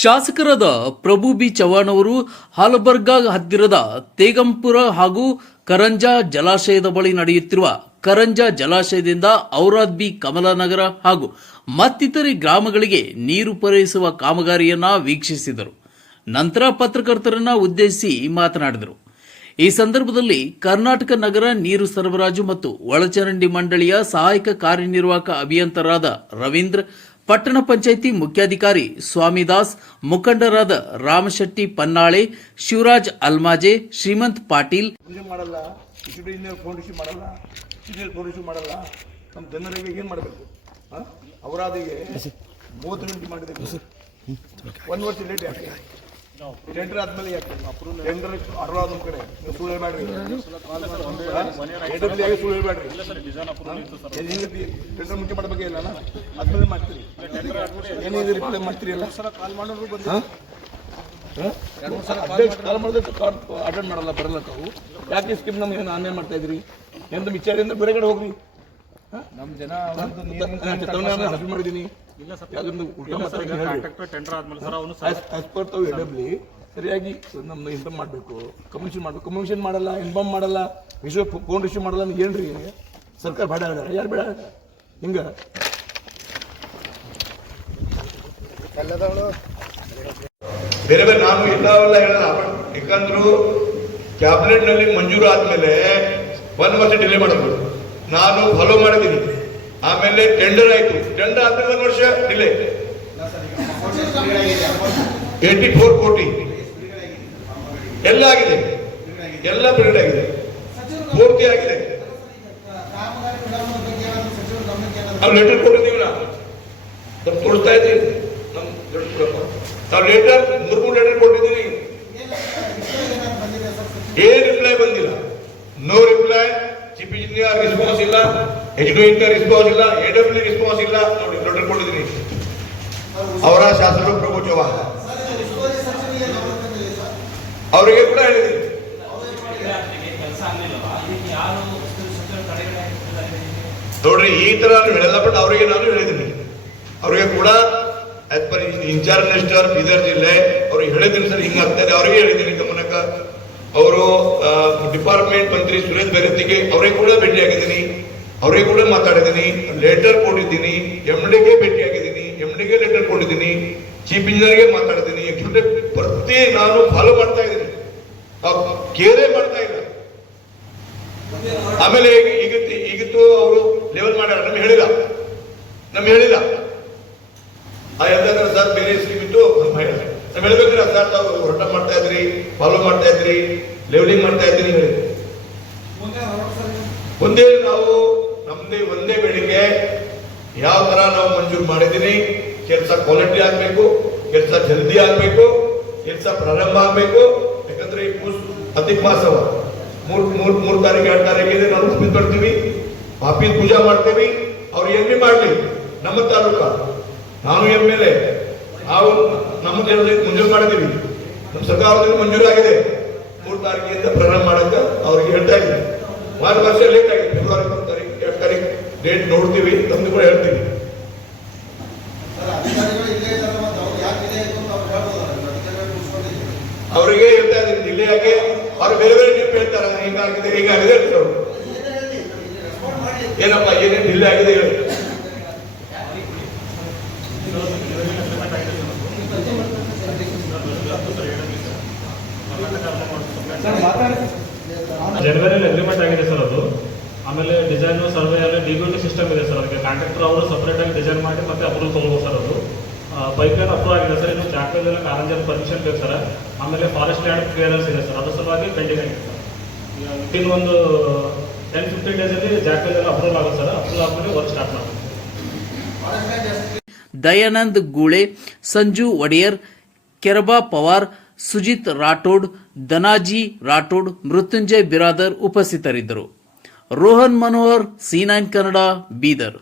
ಶಾಸಕರಾದ ಪ್ರಭು ಬಿ ಚವ್ಹಾಣ್ ಅವರು ಹಾಲಬರ್ಗಾ ಹತ್ತಿರದ ತೇಗಂಪುರ ಹಾಗೂ ಕರಂಜಾ ಜಲಾಶಯದ ಬಳಿ ನಡೆಯುತ್ತಿರುವ ಕರಂಜಾ ಜಲಾಶಯದಿಂದ ಔರಾದ್ ಬಿ ಕಮಲಾನಗರ ಹಾಗೂ ಮತ್ತಿತರೆ ಗ್ರಾಮಗಳಿಗೆ ನೀರು ಪೂರೈಸುವ ಕಾಮಗಾರಿಯನ್ನ ವೀಕ್ಷಿಸಿದರು. ನಂತರ ಪತ್ರಕರ್ತರನ್ನ ಉದ್ದೇಶಿಸಿ ಮಾತನಾಡಿದರು. ಈ ಸಂದರ್ಭದಲ್ಲಿ ಕರ್ನಾಟಕ ನಗರ ನೀರು ಸರಬರಾಜು ಮತ್ತು ಒಳಚರಂಡಿ ಮಂಡಳಿಯ ಸಹಾಯಕ ಕಾರ್ಯನಿರ್ವಾಹಕ ಅಭಿಯಂತರಾದ ರವೀಂದ್ರ ಪಟ್ಟಣ ಪಂಚಾಯಿತಿ ಮುಖ್ಯಾಧಿಕಾರಿ ಸ್ವಾಮಿದಾಸ್ ಮುಖಂಡರಾದ ರಾಮಶೆಟ್ಟಿ ಪನ್ನಾಳೆ ಶಿವರಾಜ್ ಅಲ್ಮಾಜೆ ಶ್ರೀಮಂತ್ ಪಾಟೀಲ್. ಮಾಡಲ್ಲ ಮಾಡಲ್ಲ ಮಾಡಲ್ಲ ನಮ್ಮ ಜನರಿಗೆ ಏನು ಮಾಡಬೇಕು? ಅವರಾದಿಗೆ ಮೂವತ್ತು ಗಂಟೆ ಮಾಡಿದೆ. ಒಂದು ವರ್ಷ ಲೇಟ್ ಯಾಕೆ ಟೆಂಡರ್ ಆದ್ಮೇಲೆ ಟೆಂಡರ್ ಅರ್ವ ಆದ ಕಡೆ. ನೀವು ಸುಳ್ಳು ಹೇಳ್ಬೇಡ್ರಿ. ಟೆಂಡರ್ ಆಗಿ ಸುಳ್ಳು ಹೇಳ್ಬೇಡ್ರಿ. ಟೆಂಡರ್ ಮುಂಚೆ ಮಾಡಬೇಕೇ ಇಲ್ಲ ಆದ್ಮೇಲೆ ಮಾಡ್ತೀರಿ. ಏನಿದೆ ರಿಪ್ಲೈ ಮಾಡ್ತೀರಿ ಎಲ್ಲ. ಕಾಲ್ ಮಾಡೋರು ಬಂದ ಕಾಲ್ ಮಾಡಿದ್ರೆ ಅಟೆಂಡ್ ಮಾಡಲ್ಲ, ಬರಲ್ಲ ತಾವು. ಯಾಕೆ ಸ್ಕೀಮ್ ನಮ್ಗೆ ಏನು ಆನ್ಲೈನ್ ಮಾಡ್ತಾ ಇದ್ರಿ ಎಂತ ವಿಚಾರದಿಂದ ಬೇರೆ ಕಡೆ ಹೋಗ್ರಿ. ನಮ್ಮ ಜನ ಹಸು ಮಾಡಿದ್ದೀನಿ ಯಾವ್ದೊಂದು ಉಲ್ಟಾ ಮಾತಾಡಿ ಹೇಳ್ರಿ. ಟೆಂಡರ್ ಆದ್ಮೇಲೆ ಸರ್ ಅವನು As- as per ತಾವು ಎಡಬ್ಲಿ ಸರಿಯಾಗಿ ನಮ್ಮ ಇನ್ಫಾರ್ಮ್ ಮಾಡಬೇಕು ಕಮಿಷನ್ ಮಾಡಬೇಕು. ಕಮಿಷನ್ ಮಾಡಲ್ಲ ಇನ್ಫಾರ್ಮ್ ಮಾಡಲ್ಲ ರಿಶ್ಯೂ ಫೋನ್ ರಿಶ್ಯೂ ಮಾಡಲ್ಲ ಏನ್ರಿ? ಸರ್ಕಾರ ಬೇಡ ಹೇಳ ಯಾರು ಬೇಡ? ಹಿಂಗ. ಬೇರೆ ಬೇರೆ ನಾನು ಇಲ್ಲವಲ್ಲ ಹೇಳಲ್ಲ ಯಾಕಂದ್ರು ಕ್ಯಾಬಿನೆಟ್ನಲ್ಲಿ ಮಂಜೂರು ಆದ್ಮೇಲೆ ಒಂದ್ ವರ್ಷ ಡಿಲೇ ಮಾಡಬಹುದು ನಾನು ಫಾಲೋ ಮಾಡಿದ್ದೀನಿ ಆಮೇಲೆ ಟೆಂಡರ್ ಆಯ್ತು. ಟೆಂಡರ್ ಆದ್ಮೇಲೆ ಒಂದು ವರ್ಷ ಡಿಲೇ ಏಟಿ ಫೋರ್ ಕೋಟಿ. ಎಲ್ಲ ಆಗಿದೆ. ಎಲ್ಲ ಪ್ರಿಂಟ್ ಆಗಿದೆ. ಪೂರ್ತಿ ಆಗಿದೆ. ನಾವು ಲೆಟರ್ ಕೊಟ್ಟಿದ್ದೀವಿ ನಾವು ತೋರಿಸ್ತಾ ಇದ್ದೀವಿ. ನಮ್ಮ. ನಾವು ಲೆಟರ್ ಮೂರು ಮೂರು ಲೆಟರ್ ಕೊಟ್ಟಿದ್ದೀವಿ ಏನು ರಿಪ್ಲೈ ಬಂದಿಲ್ಲ. ನೋ ಇಂಜಿನಿಯರ್ ರೆಸ್ಪಾನ್ಸ್ ಇಲ್ಲ. ಎಜುಕೇಟರ್ ರೆಸ್ಪಾನ್ಸ್ ಇಲ್ಲ. ಎ ಡಬ್ಲ್ಯೂ ರೆಸ್ಪಾನ್ಸ್ ಇಲ್ಲ. ನೋಡಿ ಲೆಟರ್ ಕೊಟ್ಟಿದ್ದೀನಿ ಅವರ ಶಾಸಕರು ಪ್ರಭು ಅವರಿಗೆ ಕೂಡ ಹೇಳಿದ್ದೀನಿ ನೋಡ್ರಿ, ಈ ತರ ಹೇಳಲ್ಲ ಬಟ್ ಅವರಿಗೆ ನಾನು ಹೇಳಿದ್ದೀನಿ ಅವರಿಗೆ ಕೂಡ as per incharge minister Bidar ಜಿಲ್ಲೆ ಅವ್ರಿಗೆ ಹೇಳಿದ್ದೀನಿ ಸರ್, ಹಿಂಗ ಆಗ್ತದೆ ಅವರಿಗೆ ಹೇಳಿದ್ದೀನಿ ಗಮನಕ್ಕ. ಅವರು ಡಿಪಾರ್ಟ್ಮೆಂಟ್ ಮಂತ್ರಿ ಸುರೇಶ್ ಬೆರತ್ತಿಗೆ ಅವರೇ ಕೂಡ ಭೇಟಿ ಆಗಿದ್ದೀನಿ ಅವರೇ ಕೂಡ ಮಾತಾಡಿದ್ದೀನಿ. ಲೆಟರ್ ಕೊಟ್ಟಿದ್ದೀನಿ. ಎಂ ಡಿಗೆ ಭೇಟಿ ಆಗಿದ್ದೀನಿ ಎಂ ಡಿಗೆ ಲೆಟರ್ ಕೊಟ್ಟಿದ್ದೀನಿ. ಚೀಫ್ ಇಂಜಿನಿಯರ್ಗೆ ಮಾತಾಡಿದ್ದೀನಿ. ಎಕ್ಸಿಕ್ಯೂಟಿವ್ ಪ್ರತಿ ನಾನು ಫಾಲೋ ಮಾಡ್ತಾ ಇದ್ದೀನಿ. ಕೇರೇ ಮಾಡ್ತಾ ಇಲ್ಲ. ಆಮೇಲೆ ಈಗ ಈಗಿತ್ತು ಅವರು ಲೆವೆಲ್ ಮಾಡ್ಯಾರ. ನಮ್ಗೆ ಹೇಳಿಲ್ಲ. ನಮ್ಗೆ ಹೇಳಿಲ್ಲ. ಆ ಎಲ್ಲ ಸರ್ ಬೇರೆ ಸ್ಕೀಮ್ ಇತ್ತು ನಮ್ಗೆ ಹೇಳಿಲ್ಲ. ನಮ್ಗೆ ಹೇಳ್ಬೇಕ್ರಿ ಸರ್ ತಾವು ಹೊರಟ ಮಾಡ್ತಾ ಇದ್ರಿ ಫಾಲೋ ಮಾಡ್ತಾ ಇದ್ರಿ ಲೆವೆಲಿಂಗ್ ಮಾಡ್ತಾ ಇದ್ರಿ ಹೇಳಿ. ಒಂದೇ ನಾವು, ನಮ್ದೇ ಒಂದೇ ಬೇಡಿಕೆ, ಯಾವ ತರ ನಾವು ಮಂಜೂರು ಮಾಡಿದೀನಿ ಕೆಲಸ ಕ್ವಾಲಿಟಿ ಆಗ್ಬೇಕು, ಕೆಲಸ ಜಲ್ದಿ ಆಗ್ಬೇಕು, ಕೆಲಸ ಪ್ರಾರಂಭ ಆಗ್ಬೇಕು, ಯಾಕಂದ್ರೆ ಈ ಅಧಿಕ ಮಾಸವ. ಮೂರ್ ಮೂರ್ ಮೂರ್ ತಾರೀಕು ಎರಡು ತಾರೀಕಿದೆ ನಾವು ಬರ್ತೀವಿ ಪಾಪಿ ಪೂಜಾ ಮಾಡ್ತೀವಿ, ಅವ್ರು ಎಲ್ಲಿ ಮಾಡ್ಲಿ, ನಮ್ಮ ತಾಲೂಕ. ನಾನು ಎಂ ಎಲ್ ನಾವು ನಮ್ಮ ಜನರಿಗೆ ಮಂಜೂರು ಮಾಡಿದೀವಿ ನಮ್ಮ ಸರ್ಕಾರದಿಂದ ಮಂಜೂರಾಗಿದೆ. ಮೂರು ತಾರೀಕಿನಿಂದ ಪ್ರಾರಂಭ ಮಾಡಕ್ಕ ಅವ್ರಿಗೆ ಹೇಳ್ತಾ ಇದ್ದೀನಿ. ಒಂದು ವರ್ಷ ಲೇಟ್ ಆಗಿದೆ. ಫೆಬ್ರವರಿ ಮೂರು ತಾರೀಕು ಎರಡು ತಾರೀಕು ಡೇಟ್ ನೋಡ್ತೀವಿ ತಂದು ಕೂಡ ಹೇಳ್ತೀವಿ ಅವರಿಗೆ ಹೇಳ್ತಾ ಇದ್ದೀನಿ ಜಿಲ್ಲೆಯಾಗೆ ಅವ್ರು ಬೇರೆ ಬೇರೆ ಟಿಪ್ ಹೇಳ್ತಾರೆ ಹೀಗಾಗಿದೆ ಹೀಗಾಗಿದೆ ಹೇಳ್ತಾರೆ. ಏನಪ್ಪ ಏನೇನು ಡಿಲೇ ಆಗಿದೆ ಹೇಳಿ. ಜನವರಿಯಲ್ಲಿ ಅಗ್ರಿಮೆಂಟ್ ಆಗಿದೆ ಸರ್ ಅದು. ಆಮೇಲೆ ಡಿಸೈನ್ ಸರ್ವೆ ಎಲ್ಲ ಡಿ ಬಿ ಸಿಸ್ಟಮ್ ಇದೆ ಸರ್ ಅದಕ್ಕೆ ಕಾಂಟ್ರಾಕ್ಟರ್ ಅವರು ಸಪರೇಟ್ ಆಗಿ ಡಿಸೈನ್ ಮಾಡಿ ಮತ್ತೆ ಅಪ್ರೂವ್ ತಗೋಬೋದು ಸರ್ ಅದು. ಪೈಪ್ಲೈನ್ ಅಪ್ರೂವ್ ಆಗಿದೆ ಸರ್ ಇನ್ನು ಜಾಕದಲ್ಲಿ ಕಾರಂಜಲ್ ಪರ್ಮಿಷನ್ ಬೇಕು ಸರ್ ಆಮೇಲೆ ಫಾರೆಸ್ಟ್ ಲ್ಯಾಂಡ್ ಕ್ಲಿಯರೆನ್ಸ್ ಇದೆ ಸರ್ ಅದರ ಸಲುವಾಗಿ ಪೆಂಡಿಂಗ್ ಆಗಿದೆ ಸರ್ ಒಂದು ಟೆನ್ ಫಿಫ್ಟೀನ್ ಡೇಸಲ್ಲಿ ಜಾಕದಲ್ಲಿ ಅಪ್ರೂವ್ ಆಗುತ್ತೆ ಸರ್ ಅಪ್ರೂವ್ ಆದ್ಮೇಲೆ ವರ್ಕ್ ಸ್ಟಾರ್ಟ್ ಮಾಡ್ತೀವಿ. ದಯಾನಂದ್ ಗೂಳೆ, ಸಂಜು ಒಡೆಯರ್, ಕೆರಬಾ ಪವಾರ್ ಸುಜಿತ್ ರಾಠೋಡ್ ದನಾಜಿ ರಾಠೋಡ್ ಮೃತ್ಯುಂಜಯ್ ಬಿರಾದರ್ ಉಪಸ್ಥಿತರಿದ್ದರು ರೋಹನ್ ಮನೋಹರ್ ಸಿ ನೈನ್ ಕನ್ನಡ ಬೀದರ್